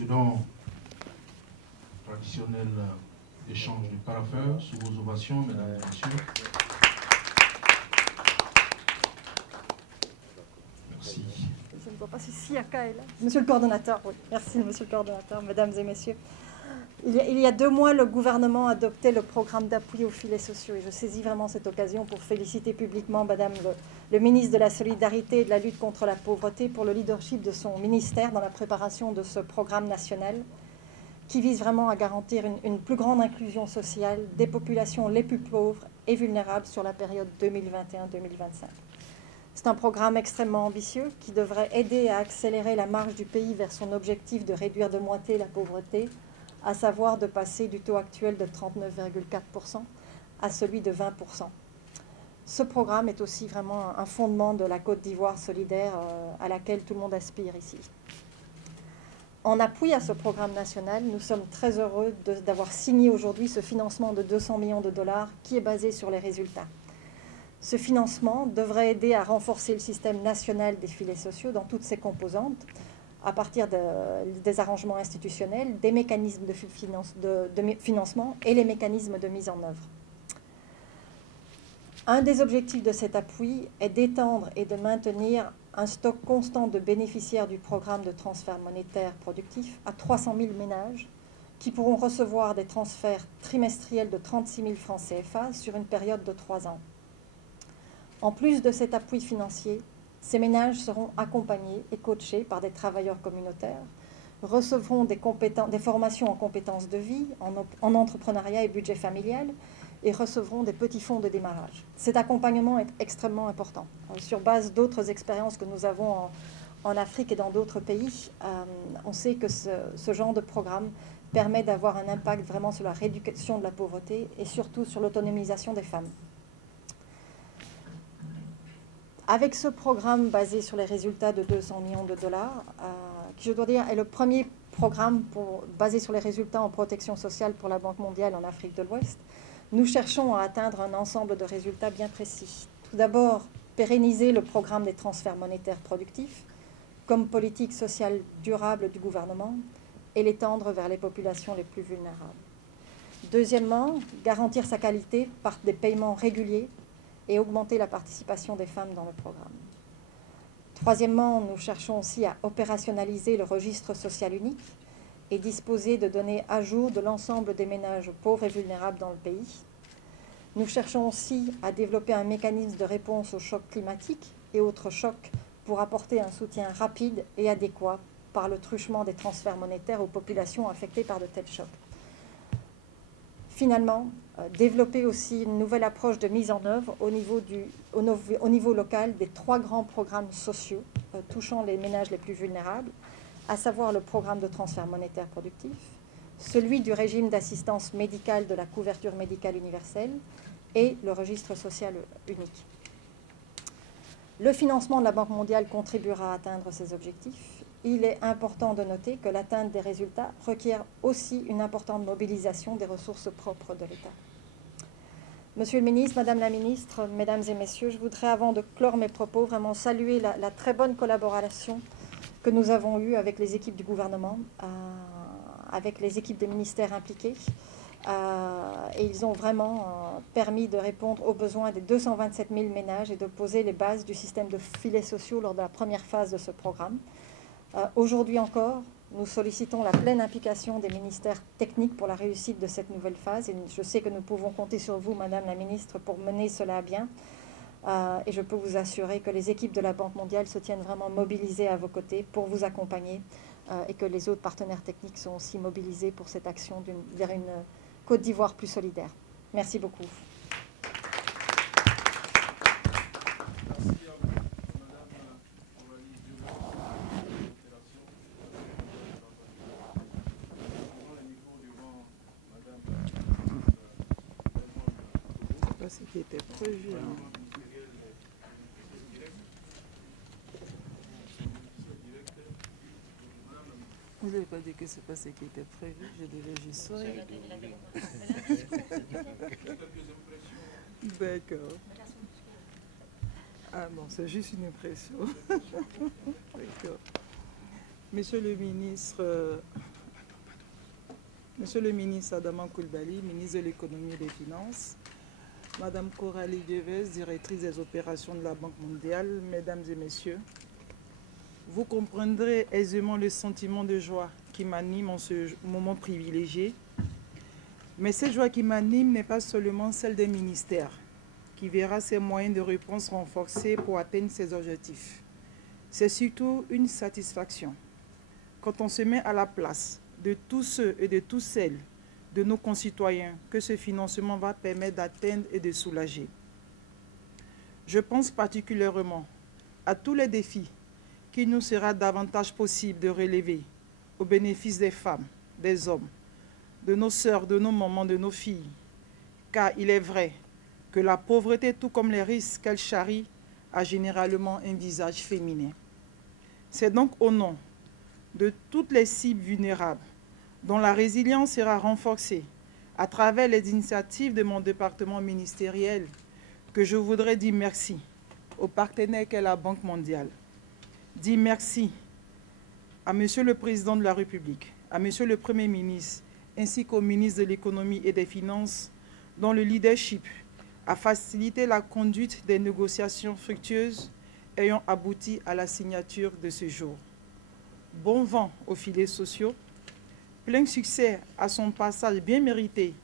procédons au traditionnel échange de parapheurs sous vos ovations, mesdames et messieurs. Merci. Je ne vois pas si Siaka est là. Monsieur le coordonnateur, oui. Merci, monsieur le coordonnateur, mesdames et messieurs. Il y a 2 mois, le gouvernement a adopté le programme d'appui aux filets sociaux. Et je saisis vraiment cette occasion pour féliciter publiquement madame le ministre de la Solidarité et de la lutte contre la pauvreté pour le leadership de son ministère dans la préparation de ce programme national qui vise vraiment à garantir une plus grande inclusion sociale des populations les plus pauvres et vulnérables sur la période 2021-2025. C'est un programme extrêmement ambitieux qui devrait aider à accélérer la marche du pays vers son objectif de réduire de moitié la pauvreté, à savoir de passer du taux actuel de 39,4% à celui de 20%. Ce programme est aussi vraiment un fondement de la Côte d'Ivoire solidaire à laquelle tout le monde aspire ici. En appui à ce programme national, nous sommes très heureux d'avoir signé aujourd'hui ce financement de 200 millions de dollars qui est basé sur les résultats. Ce financement devrait aider à renforcer le système national des filets sociaux dans toutes ses composantes, à partir des arrangements institutionnels, des mécanismes de financement et les mécanismes de mise en œuvre. Un des objectifs de cet appui est d'étendre et de maintenir un stock constant de bénéficiaires du programme de transfert monétaire productif à 300 000 ménages qui pourront recevoir des transferts trimestriels de 36 000 francs CFA sur une période de 3 ans. En plus de cet appui financier, ces ménages seront accompagnés et coachés par des travailleurs communautaires, recevront des formations en compétences de vie, en entrepreneuriat et budget familial, et recevront des petits fonds de démarrage. Cet accompagnement est extrêmement important. Sur base d'autres expériences que nous avons en Afrique et dans d'autres pays, on sait que ce genre de programme permet d'avoir un impact vraiment sur la réduction de la pauvreté et surtout sur l'autonomisation des femmes. Avec ce programme basé sur les résultats de 200 millions de dollars, qui je dois dire est le premier programme basé sur les résultats en protection sociale pour la Banque mondiale en Afrique de l'Ouest, nous cherchons à atteindre un ensemble de résultats bien précis. Tout d'abord, pérenniser le programme des transferts monétaires productifs comme politique sociale durable du gouvernement et l'étendre vers les populations les plus vulnérables. Deuxièmement, garantir sa qualité par des paiements réguliers et augmenter la participation des femmes dans le programme. Troisièmement, nous cherchons aussi à opérationnaliser le registre social unique et disposer de données à jour de l'ensemble des ménages pauvres et vulnérables dans le pays. Nous cherchons aussi à développer un mécanisme de réponse aux chocs climatiques et autres chocs pour apporter un soutien rapide et adéquat par le truchement des transferts monétaires aux populations affectées par de tels chocs. Finalement, développer aussi une nouvelle approche de mise en œuvre au niveau local des 3 grands programmes sociaux touchant les ménages les plus vulnérables, à savoir le programme de transfert monétaire productif, celui du régime d'assistance médicale de la couverture médicale universelle et le registre social unique. Le financement de la Banque mondiale contribuera à atteindre ces objectifs. Il est important de noter que l'atteinte des résultats requiert aussi une importante mobilisation des ressources propres de l'État. Monsieur le ministre, Madame la ministre, Mesdames et Messieurs, je voudrais, avant de clore mes propos, vraiment saluer la très bonne collaboration que nous avons eue avec les équipes du gouvernement, avec les équipes des ministères impliqués. Et ils ont vraiment permis de répondre aux besoins des 227 000 ménages et de poser les bases du système de filets sociaux lors de la première phase de ce programme. Aujourd'hui encore, nous sollicitons la pleine implication des ministères techniques pour la réussite de cette nouvelle phase. Et je sais que nous pouvons compter sur vous, Madame la Ministre, pour mener cela à bien. Et je peux vous assurer que les équipes de la Banque mondiale se tiennent vraiment mobilisées à vos côtés pour vous accompagner et que les autres partenaires techniques sont aussi mobilisés pour cette action vers une Côte d'Ivoire plus solidaire. Merci beaucoup. Ce qui était prévu. Vous n'avez pas dit que c'est pas ce qui était prévu, je devais juste sourire. D'accord. Ah bon, c'est juste une impression. D'accord. Monsieur le ministre, Monsieur le ministre Adama Coulibaly, ministre de l'économie et des finances, Madame Coralie Devez, directrice des opérations de la Banque mondiale, mesdames et messieurs, vous comprendrez aisément le sentiment de joie qui m'anime en ce moment privilégié. Mais cette joie qui m'anime n'est pas seulement celle des ministères, qui verra ses moyens de réponse renforcés pour atteindre ses objectifs. C'est surtout une satisfaction quand on se met à la place de tous ceux et de toutes celles de nos concitoyens que ce financement va permettre d'atteindre et de soulager. Je pense particulièrement à tous les défis qu'il nous sera davantage possible de relever au bénéfice des femmes, des hommes, de nos sœurs, de nos mamans, de nos filles. Car il est vrai que la pauvreté, tout comme les risques qu'elle charrie, a généralement un visage féminin. C'est donc au nom de toutes les cibles vulnérables dont la résilience sera renforcée à travers les initiatives de mon département ministériel que je voudrais dire merci aux partenaires qu'est la Banque mondiale. Dire merci à Monsieur le Président de la République, à Monsieur le Premier ministre, ainsi qu'au ministre de l'Économie et des Finances, dont le leadership a facilité la conduite des négociations fructueuses ayant abouti à la signature de ce jour. Bon vent aux filets sociaux, plein succès à son passage bien mérité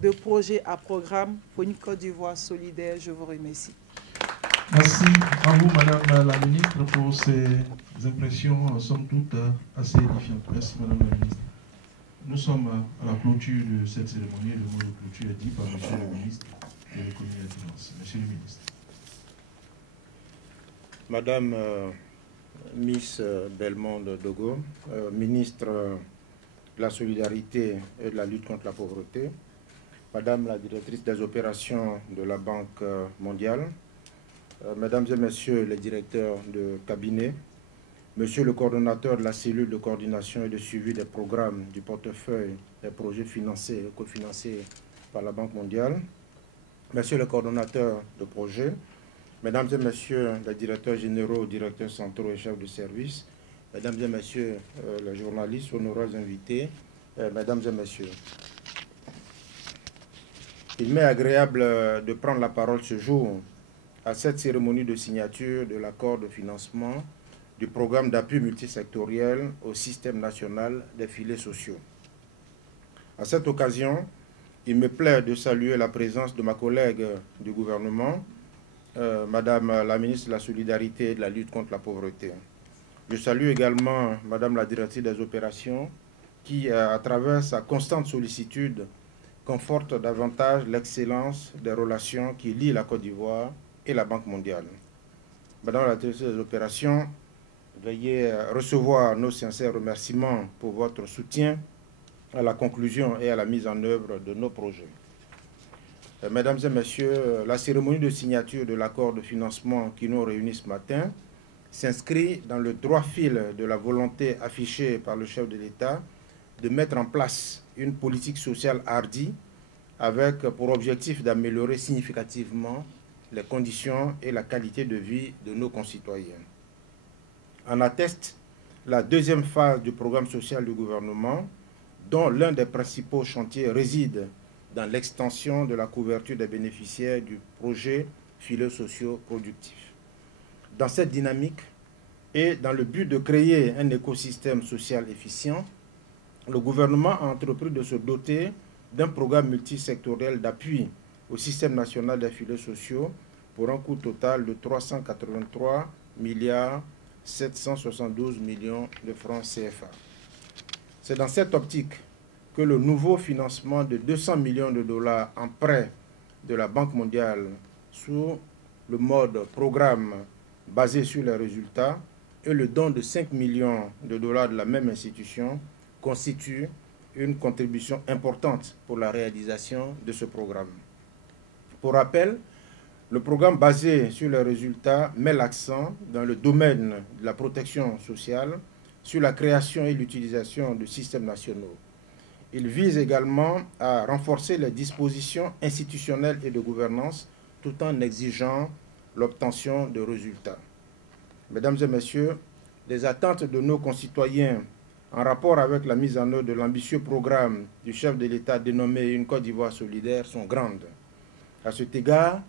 de projet à programme pour une Côte d'Ivoire solidaire. Je vous remercie. Merci à vous, Madame la Ministre, pour ces impressions, somme toute, assez édifiantes. Merci, Madame la Ministre. Nous sommes à la clôture de cette cérémonie. Le mot de clôture est dit par Monsieur le Ministre de l'Économie et des Finances. Monsieur le Ministre. Madame Miss Bellemonde Dogo, ministre de la Solidarité et de la lutte contre la pauvreté, Madame la directrice des opérations de la Banque mondiale, Mesdames et Messieurs les directeurs de cabinet, Monsieur le coordonnateur de la cellule de coordination et de suivi des programmes du portefeuille des projets financés et cofinancés par la Banque mondiale, Monsieur le coordonnateur de projet, Mesdames et Messieurs les directeurs généraux, directeurs centraux et chefs de service, Mesdames et Messieurs les journalistes, honorables invités, Mesdames et Messieurs. Il m'est agréable de prendre la parole ce jour à cette cérémonie de signature de l'accord de financement du programme d'appui multisectoriel au système national des filets sociaux. À cette occasion, il me plaît de saluer la présence de ma collègue du gouvernement, Madame la ministre de la Solidarité et de la lutte contre la pauvreté. Je salue également Madame la directrice des opérations qui, à travers sa constante sollicitude, conforte davantage l'excellence des relations qui lient la Côte d'Ivoire et la Banque mondiale. Madame la directrice des opérations, veuillez recevoir nos sincères remerciements pour votre soutien à la conclusion et à la mise en œuvre de nos projets. Mesdames et Messieurs, la cérémonie de signature de l'accord de financement qui nous réunit ce matin s'inscrit dans le droit fil de la volonté affichée par le chef de l'État de mettre en place une politique sociale hardie avec pour objectif d'améliorer significativement les conditions et la qualité de vie de nos concitoyens. En atteste la deuxième phase du programme social du gouvernement, dont l'un des principaux chantiers réside dans l'extension de la couverture des bénéficiaires du projet filets sociaux productifs. Dans cette dynamique et dans le but de créer un écosystème social efficient, le gouvernement a entrepris de se doter d'un programme multisectoriel d'appui au système national des filets sociaux pour un coût total de 383 milliards 772 millions de francs CFA. C'est dans cette optique que le nouveau financement de 200 millions de dollars en prêt de la Banque mondiale sous le mode programme basé sur les résultats et le don de 5 millions de dollars de la même institution constitue une contribution importante pour la réalisation de ce programme. Pour rappel, le programme basé sur les résultats met l'accent dans le domaine de la protection sociale sur la création et l'utilisation de systèmes nationaux. Il vise également à renforcer les dispositions institutionnelles et de gouvernance tout en exigeant l'obtention de résultats. Mesdames et Messieurs, les attentes de nos concitoyens en rapport avec la mise en œuvre de l'ambitieux programme du chef de l'État dénommé Une Côte d'Ivoire solidaire sont grandes. À cet égard,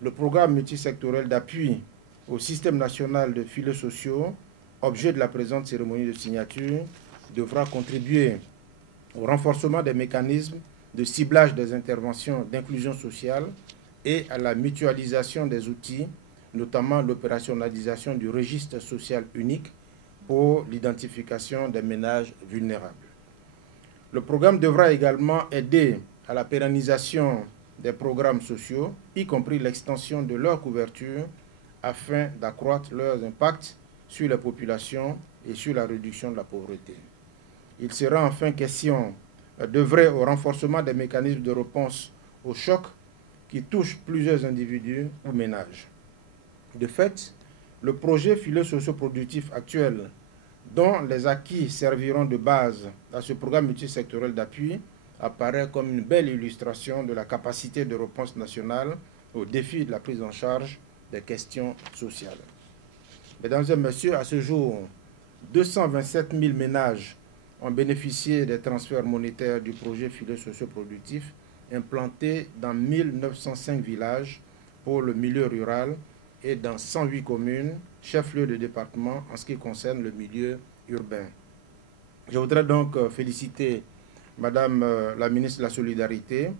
le programme multisectoriel d'appui au système national de filets sociaux, objet de la présente cérémonie de signature, devra contribuer au renforcement des mécanismes de ciblage des interventions d'inclusion sociale et à la mutualisation des outils, notamment l'opérationnalisation du registre social unique pour l'identification des ménages vulnérables. Le programme devra également aider à la pérennisation des programmes sociaux, y compris l'extension de leur couverture, afin d'accroître leurs impacts sur les populations et sur la réduction de la pauvreté. Il sera enfin question d'œuvrer au renforcement des mécanismes de réponse aux chocs qui touchent plusieurs individus ou ménages. De fait, le projet filet socio-productif actuel, dont les acquis serviront de base à ce programme multisectoriel d'appui, apparaît comme une belle illustration de la capacité de réponse nationale aux défis de la prise en charge des questions sociales. Mesdames et messieurs, à ce jour, 227 000 ménages ont bénéficié des transferts monétaires du projet filet socio-productif implanté dans 1905 villages pour le milieu rural et dans 108 communes, chefs-lieux de département en ce qui concerne le milieu urbain. Je voudrais donc féliciter Madame la ministre de la Solidarité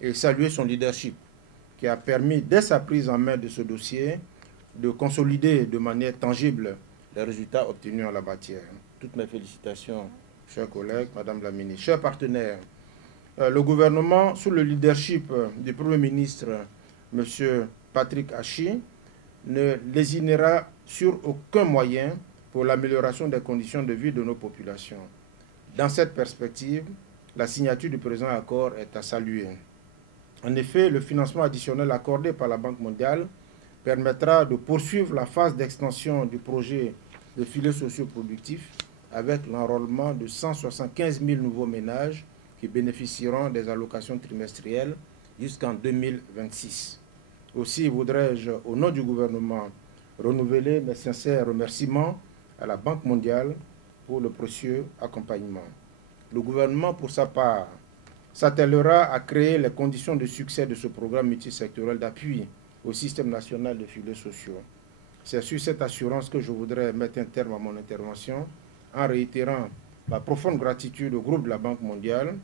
et saluer son leadership qui a permis, dès sa prise en main de ce dossier, de consolider de manière tangible les résultats obtenus en la matière. Toutes mes félicitations, chers collègues, Madame la ministre. Chers partenaires, le gouvernement, sous le leadership du Premier ministre, M. Patrick Hachi, ne lésinera sur aucun moyen pour l'amélioration des conditions de vie de nos populations. Dans cette perspective, la signature du présent accord est à saluer. En effet, le financement additionnel accordé par la Banque mondiale permettra de poursuivre la phase d'extension du projet de filets socio-productifs avec l'enrôlement de 175 000 nouveaux ménages qui bénéficieront des allocations trimestrielles jusqu'en 2026. Aussi voudrais-je, au nom du gouvernement, renouveler mes sincères remerciements à la Banque mondiale pour le précieux accompagnement. Le gouvernement, pour sa part, s'attellera à créer les conditions de succès de ce programme multisectoriel d'appui au système national de filets sociaux. C'est sur cette assurance que je voudrais mettre un terme à mon intervention en réitérant ma profonde gratitude au groupe de la Banque mondiale